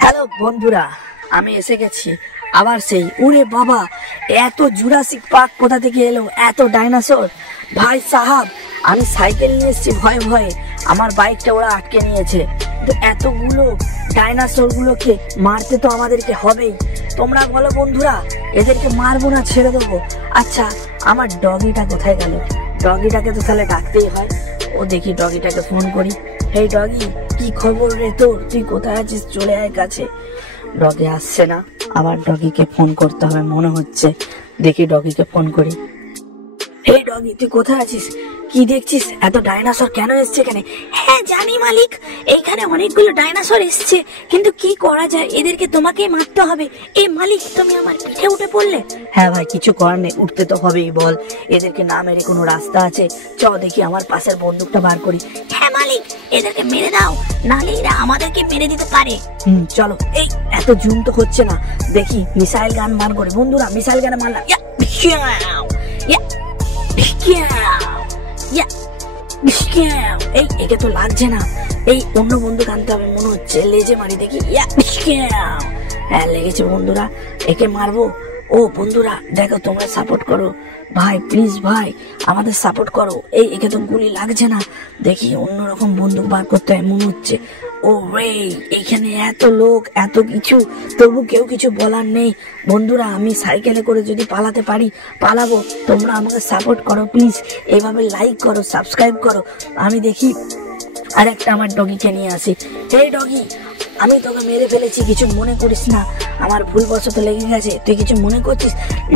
Hello বন্ধুরা, আমি এসে গেছি আবার সেই। ওরে বাবা, এত জুরাসিক পার্ক কোথা থেকে এলো, এত ডাইনোসর! ভাই সাহাব, আমি সাইকেল নিয়ে এসেছি ভয়ে ভয়ে, আমার বাইকটা ওরা আটকে নিয়েছে। তো এতগুলো ডাইনোসর গুলোকে মারতে তো আমাদেরকে হবেই। তোমরা বলো বন্ধুরা, এদেরকে মারবো না ছেড়ে দেবো? আচ্ছা, আমার ডগিটা কোথায় গেল? ডগিটাকে তো তাহলে ডাকতেই হয়। ও দেখি, ডগিটাকে ফোন করি। হেই ডগি, কি খবর রে তোর? তুই কোথায় আছিস? চলে আয় কাছে। ডগি আসছে না, আবার ডগিকে ফোন করতে হবে মনে হচ্ছে। দেখি ডগিকে ফোন করি। হেই ডগি, তুই কোথায় আছিস? কি দেখছিস? এত ডাইনোসর কেন এসছে এখানে? হ্যাঁ জানি মালিক, এইখানে অনেকগুলো ডাইনোসর এসছে, কিন্তু কি করা যায়, এদেরকে তোমাকেই মারতে হবে। এই মালিক, তুমি আমার পিঠে উঠে পড়লে। হ্যাঁ ভাই, কিছু করার নেই, উঠতে তো হবেই। বল, এদেরকে না মেরে কোনো রাস্তা আছে? চ দেখি, আমার পাশের বন্দুকটা বার করি। হ্যাঁ মালিক, এদেরকে মেরে দাও, নাহলে এরা আমাদেরকে মেরে দিতে পারে। চলো। এই এত জুম তো হচ্ছে না, দেখি মিসাইল গান বার করে। বন্ধুরা, মিসাইল গানে মারলাম। এই একে তো লাগছে না, এই অন্য বন্দুক আনতে হবে মনে হচ্ছে। লেজে মারি দেখি। হ্যাঁ লেগেছে বন্ধুরা, একে মারবো। ও বন্ধুরা দেখো, তোমরা সাপোর্ট করো ভাই, প্লিজ ভাই আমাদের সাপোর্ট করো। এই একে তো গুলি লাগছে না, দেখি অন্যরকম বন্দুক বার করতে হয় মনে হচ্ছে। ও রে, এখানে এত লোক, এত কিছু, তবু কেউ কিছু বলার নেই। বন্ধুরা, আমি সাইকেলে করে যদি পালাতে পারি পালাবো। তোমরা আমাকে সাপোর্ট করো প্লিজ, এইভাবে লাইক করো, সাবস্ক্রাইব করো। আমি দেখি আর একটা আমার ডগিকে নিয়ে আসি। এই ডগি, আমি তোকে মেরে ফেলেছি, কিছু মনে করিস না, আমার ভুলবশত লেগে গেছে, তুই কিছু মনে করছিস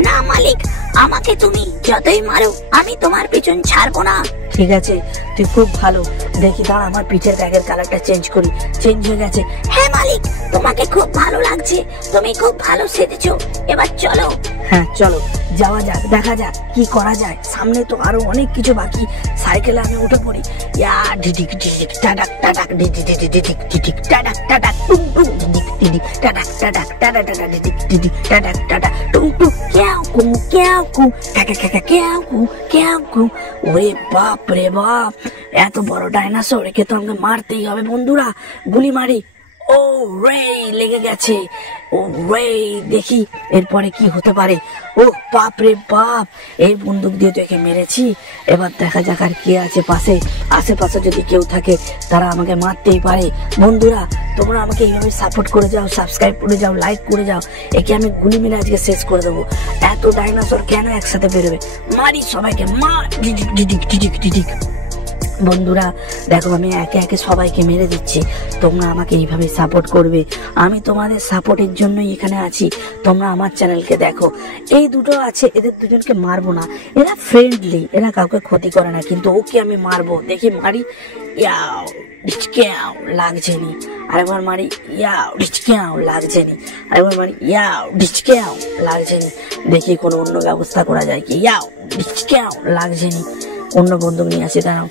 না? মালিক, আমাকে তুমি যতই মারো আমি তোমার পিছন ছাড়বো না। ঠিক আছে, তুই খুব ভালো। দেখি দাঁড়া, আমার পিঠের ব্যাগের কালারটা চেঞ্জ করি। চেঞ্জ হয়ে গেছে। হ্যাঁ মালিক, তোমাকে খুব ভালো লাগছে, তুমি খুব ভালো সেজেছো। এবার চলো। হ্যাঁ চলো, যাওয়া যাক, দেখা যাক কি করা যায়। সামনে তো আরো অনেক কিছু বাকি। সাইকেলে আমি উঠে পড়ি। ইয়া ডিডিক ডিডিক টাডাক টাডাক ডিডিক ডিডিক ডিডিক টাডাক টাডাক টুং টুং ডিডিক ডিডিক টাডাক টাডাক টাডাক টাডাক ডিডিক ডিডিক টাডাক টাডাক টুং টুং ক্যাও কু কাকা কাকা ক্যাও কু। ওরে বাপ রে বাপ, এত বড় ডাইনোসর, একে তো আমাকে মারতেই হবে। বন্ধুরা, গুলি মারি। ও রে, লেগে গেছে। ও রে, দেখি এরপরে কি হতে পারে। ও বাপ রে বাপ, এই বন্দুক দিয়ে তো একে মেরেছি। এবার দেখা যাক আর কে আছে পাশে। আশেপাশে যদি কেউ থাকে তারা আমাকে মারতেই পারে। বন্ধুরা, তোমরা আমাকে এইভাবে সাপোর্ট করে যাও, সাবস্ক্রাইব করে যাও, লাইক করে যাও। একে আমি গুলি মেরে আজকে শেষ করে দেবো। এত ডাইনোসর কেন একসাথে বেরোবে? মারি সবাইকে, মার ডিডিক ডিডিক ডিডিক ডিডিক। বন্ধুরা দেখো, আমি একে একে সবাইকে মেরে দিচ্ছি। তোমরা আমাকে এইভাবে সাপোর্ট করবে, আমি তোমাদের সাপোর্টের জন্যই এখানে আছি। তোমরা আমার চ্যানেলকে দেখো। এই দুটো আছে, এদের দুজনকে মারবো না, এরা ফ্রেন্ডলি, এরা কাউকে ক্ষতি করে না, কিন্তু ওকে আমি মারবো। দেখি মারি। ইয়াও ডিচকেও, লাগছে নি। আরেকবার মারি। ইয়াও ডিচকেও, লাগছে নি। আরেকবার মারি। ইয়াও ডিচকেও, লাগছে নি। দেখি কোনো অন্য ব্যবস্থা করা যায় কি। ইয়াও ডিচকেও, লাগছে নি। অন্য বন্দুক নিয়ে আসি, দাঁড়াও।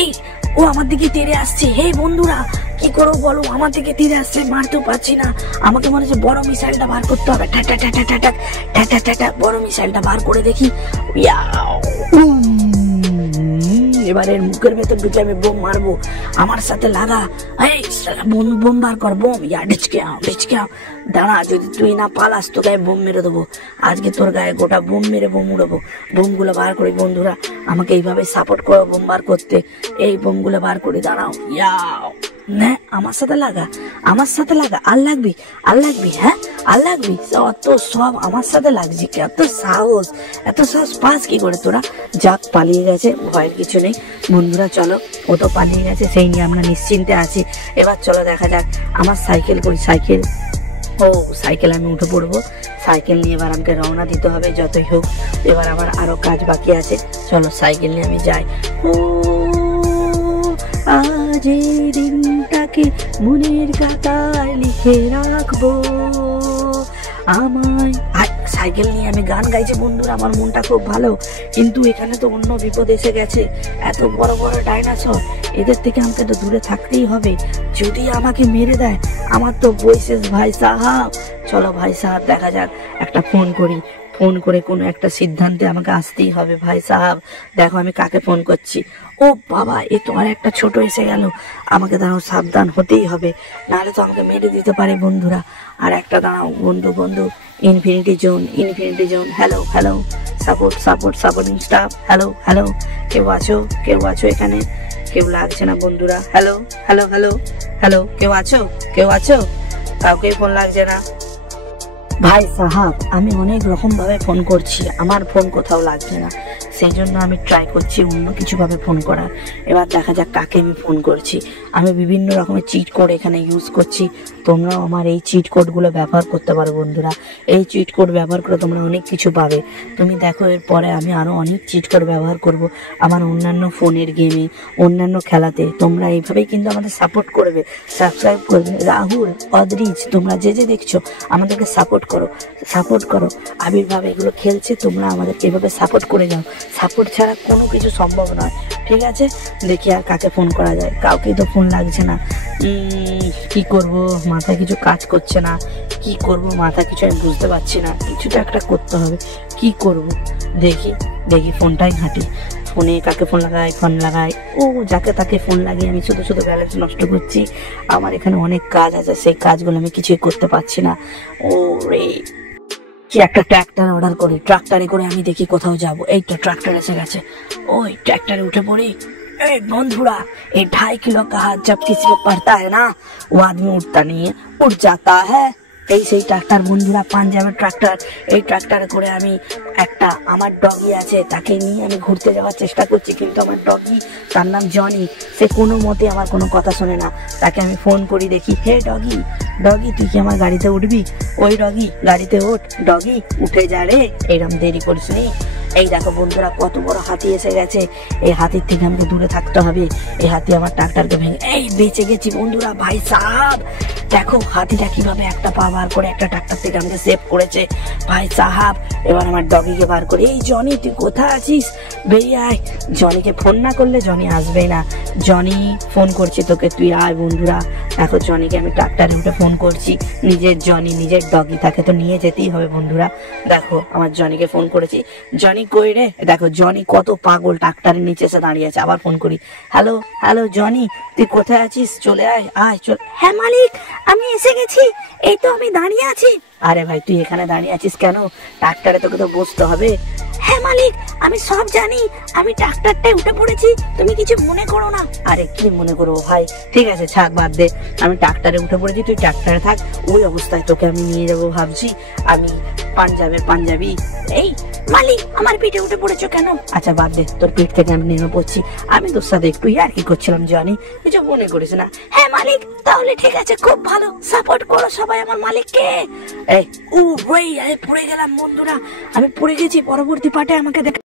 এই ও আমার দিকে তেড়ে আসছে। হে বন্ধুরা, কি করবো বলো? আমার দিকে তেড়ে আসছে, মারতেও পারছি না। আমাকে মনে হচ্ছে বড় মিসাইলটা বার করতে হবে। বড় মিসাইলটা বার করে দেখি। এবারে মুখের ভেতর ঢুকে আমি বোম মারবো। আমার সাথে লাগা। এই বোম বার কর, বোম। ডিচকে আও। দাঁড়া, যদি তুই না পালাস তো গায়ে বোম মেরে দেবো। আজকে তোর গায়ে গোটা বোম মেরে বোম উড়াবো। বোমগুলো বার করি। বন্ধুরা, আমাকে এইভাবে সাপোর্ট করো বোম বার করতে। এই বোমগুলো বার করি, দাঁড়াও। ইয়াও না, আমার সাথে লাগা, আমার সাথে লাগা। আর লাগবি, আর লাগবি, হ্যাঁ আর লাগবি। অত সব আমার সাথে লাগছে, এত সাহস, এত সাহস পাস কি করে তোরা? যাক, পালিয়ে গেছে, ভয়ের কিছু নেই। বন্ধুরা চলো, ও তো পালিয়ে গেছে, সেই নিয়ে আমরা নিশ্চিন্তে আছি। এবার চলো দেখা যাক। আমার সাইকেল করি, সাইকেল। ও সাইকেল আমি উঠে পড়বো। সাইকেল নিয়ে এবার আমাকে রওনা দিতে হবে, যতই হোক। এবার আমার আরো কাজ বাকি আছে। চলো সাইকেল নিয়ে আমি যাই। ও আজ এই দিনটাকে মনের খাতায় লিখে রাখবো। আমায় সাইকেল নিয়ে আমি গান গাইছি। বন্ধুরা, আমার মনটা খুব ভালো, কিন্তু এখানে তো অন্য বিপদ এসে গেছে। এত বড় বড় ডাইনোসর, এদের থেকে আমাকে তো দূরে থাকতেই হবে। যদি আমাকে মেরে দেয় আমার তো বই শেষ ভাই সাহাব। চলো ভাই সাহাব, দেখা যাক, একটা ফোন করি। ফোন করে কোনো একটা সিদ্ধান্তে আমাকে আসতেই হবে ভাই সাহাব। দেখো আমি কাকে ফোন করছি। ও বাবা, এ তো আর একটা ছোট এসে গেল। আমাকে দাঁড়াও, সাবধান হতেই হবে, নাহলে তো আমাকে মেরে দিতে পারে বন্ধুরা। আর একটা দাঁড়াও, বন্ধু infinity zone. Hello supporting staff. Hello কেউ আছো এখানে? কেউ লাগছে না বন্ধুরা। হ্যালো কেউ আছো? কাউকে ফোন লাগছে না ভাই সাহাব। আমি অনেক রকম ভাবে ফোন করছি, আমার ফোন কোথাও লাগছে না। সেই জন্য আমি ট্রাই করছি অন্য কিছু ভাবে ফোন করার। এবার দেখা যাক কাকে আমি ফোন করছি। আমি বিভিন্ন রকমের চিট কোড এখানে ইউজ করছি। তোমরাও আমার এই চিট কোডগুলো ব্যবহার করতে পারো বন্ধুরা। এই চিট কোড ব্যবহার করে তোমরা অনেক কিছু পাবে। তুমি দেখো, এরপরে আমি আরো অনেক চিট কোড ব্যবহার করব আমার অন্যান্য ফোনের গেমে, অন্যান্য খেলাতে। তোমরা এইভাবেই কিন্তু আমাদের সাপোর্ট করবে, সাবস্ক্রাইব করবে। রাহুল, অদ্রিজ, তোমরা যে দেখছো আমাদেরকে সাপোর্ট করো। আবির্ভাব এগুলো খেলছে, তোমরা আমাদেরকে এভাবে সাপোর্ট করে যাও। সাপোর্ট ছাড়া কোনো কিছু সম্ভব নয়, ঠিক আছে? দেখি আর কাকে ফোন করা যায়। কাউকেই তো ফোন লাগছে না। কি করব, মাথায় কিছু কাজ করছে না। কি করব, মাথা কিছু আমি বুঝতে পারছি না। কিছু তো একটা করতে হবে। কি করব, দেখি ফোনটাই ঘাঁটি। ফোনে কাকে ফোন লাগাই। ও যাকে তাকে ফোন লাগিয়ে আমি শুধু ব্যালেন্স নষ্ট করছি। আমার এখানে অনেক কাজ আছে, সেই কাজগুলো আমি কিছুই করতে পারছি না। ও রে, কি একটা ট্রাক্টর অর্ডার করি, ট্রাক্টরে করে আমি দেখি কোথাও যাব। এই তো ট্রাক্টর এসে গেছে, ওই ট্রাক্টরে উঠে পড়ি। बंधुरा ये 2.5 किलो का हाथ जब किसी पे पड़ता है ना, वो आदमी उठता नहीं है, उठ जाता है। এই সেই ট্রাক্টর বন্ধুরা, পাঞ্জাবের ট্রাক্টর। এই ট্রাক্টরে করে আমি একটা, আমার ডগি আছে, তাকে নিয়ে আমি ঘুরতে যাওয়ার চেষ্টা করছি। কিন্তু আমার ডগি, তার নাম জনি, সে কোনো মতে আমার কোনো কথা শোনে না। তাকে আমি ফোন করি, দেখি, হে ডগি তুই কি আমার গাড়িতে উঠবি? ওই ডগি, গাড়িতে ওঠ, ডগি উঠে যা রে, এরকম দেরি করিস নি। এই দেখো বন্ধুরা, কত বড় হাতি এসে গেছে। এই হাতির থেকে আমাকে দূরে থাকতে হবে। এই হাতি আমার ট্রাক্টরকে ভেঙে, এই বেঁচে গেছি বন্ধুরা। ভাই সাহাব দেখো হাতিটা কিভাবে একটা পা বার করে একটা ট্রাক্টর থেকে আমাকে সেভ করেছে ভাই সাহাব। এবার আমার ডগিকে বার করে, এই জনি তুই কোথায় আছিস, বেরিয়ে আয়। জনিকে ফোন না করলে জনি আসবে না। জনি ফোন করছি তোকে, তুই আয়। বন্ধুরা দেখো, জনিকে আমি ট্রাক্টরে উঠে ফোন করছি। নিজের জনি, নিজের ডগি, তাকে তো নিয়ে যেতেই হবে বন্ধুরা। দেখো আমার জনিকে ফোন করেছি। জনি কই রে? দেখো জনি কত পাগল, ট্রাক্টরের নিচে এসে দাঁড়িয়ে আছে। আবার ফোন করি, হ্যালো জনি তুই কোথায় আছিস, চলে আয় চল। হ্যাঁ মালিক, আমি এসে গেছি, এই তো আমি দাঁড়িয়ে আছি। আরে ভাই তুই এখানে দাঁড়িয়ে আছিস কেন? ট্রাক্টরে তোকে তো বসতে হবে। হ্যাঁ মালিক, আমি সব জানি, আমি ট্রাক্টরটায় উঠে পড়েছি, তুমি কিছু মনে করো না। আরে কি মনে করবো ভাই, ঠিক আছে ছাড়, বাদ দে। আমি ট্রাক্টরে উঠে পড়েছি, তুই ট্রাক্টরে থাক। ওই অবস্থায় তোকে আমি নিয়ে যাবো ভাবছি। আমি পাঞ্জাবি। এই মালিক, আমার পিঠে উঠে পড়েছো কেন? আচ্ছা বাদ দে, তোর পিঠ থেকে আমি নেমে পড়ছি। আমি তোর সাথে একটু ইয়ার্কি করছিলাম জানি, কিছু মনে করিস না। হ্যাঁ মালিক, তাহলে ঠিক আছে, খুব ভালো, সাপোর্ট করো সবাই আমার মালিককে। এই ও ভাই, আমি পড়ে গেলাম বন্ধুরা, আমি পড়ে গেছি। পরবর্তী পার্টে আমাকে